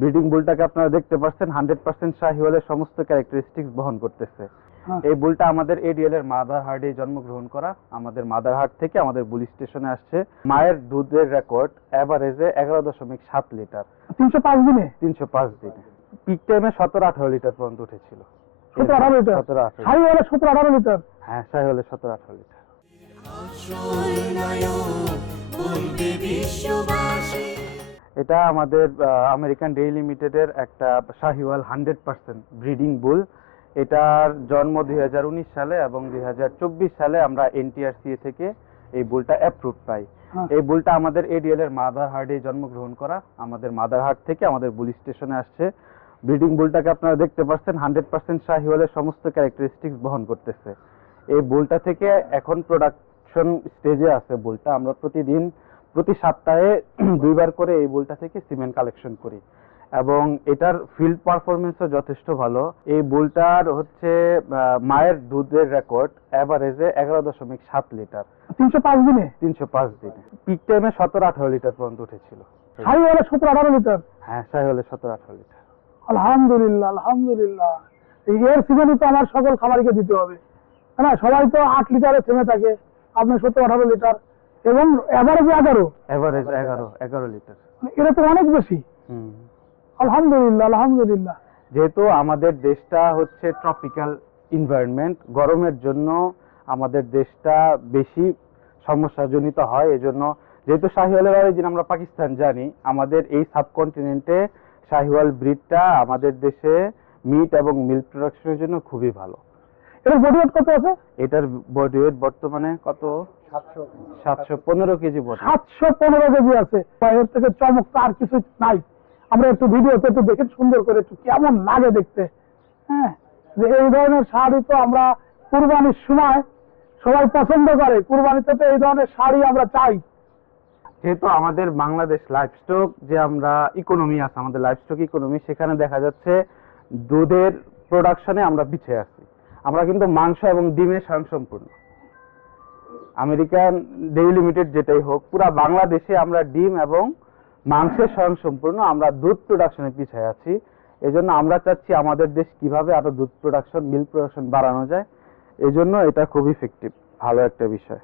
Breeding বুলটাকে আপনারা দেখতে পাচ্ছেন 100% শাহিওয়ালের সমস্ত ক্যারেক্টারিস্টিক্স বহন করতেছে। এই বুলটা আমাদের এডিএল এর মাদার হার্ডে জন্মগ্রহণ করা, আমাদের মাদার হার্ড থেকে আমাদের বুলি স্টেশনে আসছে। মায়ের দুধের রেকর্ড এভারেজে 11.7 লিটার 305 দিনে। 305 দিনে পিক টাইমে 17-18 লিটার পর্যন্ত উঠেছিল। 17-18 লিটার 17-18 শাহিওয়ালের 17-18 লিটার। হ্যাঁ, শাহিওয়ালের 17-18 লিটার। এটা আমাদের আমেরিকান ডেইরি লিমিটেডের একটা শাহিওয়াল 100% ব্রিডিং বুল। এটার জন্ম 2019 সালে এবং 2024 সালে আমরা এনটিআরসিএ থেকে এই বুলটা অ্যাপ্রুভ পাই। এই বুলটা আমাদের এডিএল এর মাদার হার্ডে জন্মগ্রহণ করা, আমাদের মাদার হার্ড থেকে আমাদের বুলি স্টেশনে আসছে। ব্রিডিং বুলটাকে আপনারা দেখতে পাচ্ছেন 100% শাহিওয়ালের সমস্ত ক্যারেক্টারিস্টিক্স বহন করতেছে। এই বুলটা থেকে এখন প্রোডাকশন স্টেজে আছে বুলটা। আমরা প্রতি সপ্তাহে 2 বার করে এই বুলটা থেকে সিমেন্ট কালেকশন করি এবং এটার ফিল্ড পারফরমেন্সও যথেষ্ট ভালো। এই বুলটার হচ্ছে মায়ের দুধের রেকর্ড এভারেজে 11.7 লিটার 305 দিনে। 305 দিনে পিক টাইমে 17-18 লিটার পর্যন্ত উঠেছিল। শাহিওয়ালের 17-18 লিটার। হ্যাঁ, শাহিওয়ালের 17-18 লিটার। আলহামদুলিল্লাহ, আলহামদুলিল্লাহ। এর সিজনই তো আমার সকল খামারিকে দিতে হবে, না? সবাই তো 8 লিটারে থেমে থাকে, আপনার 17-18 লিটার এবং এভারেজ 11 লিটার। এটা তো অনেক বেশি। আলহামদুলিল্লাহ, আলহামদুলিল্লাহ। যেহেতু আমাদের দেশটা হচ্ছে ট্রপিক্যাল এনভায়রনমেন্ট, গরমের জন্য আমাদের দেশটা বেশি সমস্যাজনিত হয়। এজন্য যেহেতু শাহিওয়ালের অরিজিন আমরা পাকিস্তান জানি, আমাদের এই সাবকন্টিনেন্টে শাহিওয়াল ব্রিডটা আমাদের দেশে মিট এবং মিল্ক প্রোডাকশনের জন্য খুবই ভালো। এটার বডি ওয়েট কত আছে? এটার বডি ওয়েট বর্তমানে কত? 715 কেজি বডি। 715 কেজি আছে। এর থেকে চমক তো আর কিছু নাই। আমরা একটু ভিডিওতে একটু দেখে সুন্দর করে একটু কেমন লাগে দেখতে। হ্যাঁ, যে এই ধরনের শাড়ি তো আমরা কুরবানির সময় সবাই পছন্দ করে। কুরবানিতে তো এই ধরনের শাড়ি আমরা চাই। যেহেতু আমাদের বাংলাদেশ লাইভস্টক যে আমরা ইকোনমি আছে, আমাদের লাইভস্টক ইকোনমি, সেখানে দেখা যাচ্ছে দুধের প্রোডাকশনে আমরা পিছিয়ে আছি। আমরা কিন্তু মাংস এবং ডিমে স্বয়ংসম্পূর্ণ। আমেরিকান ডেইরি লিমিটেড যেটাই হোক, পুরা বাংলাদেশে আমরা ডিম এবং মাংসের স্বয়ংসম্পূর্ণ, আমরা দুধ প্রোডাকশনে পিছিয়ে আছি। এজন্য আমরা চাচ্ছি আমাদের দেশ কিভাবে আরো দুধ প্রোডাকশন, মিল্ক প্রোডাকশন বাড়ানো যায়। এজন্য এটা খুব ইফেক্টিভ, ভালো একটা বিষয়।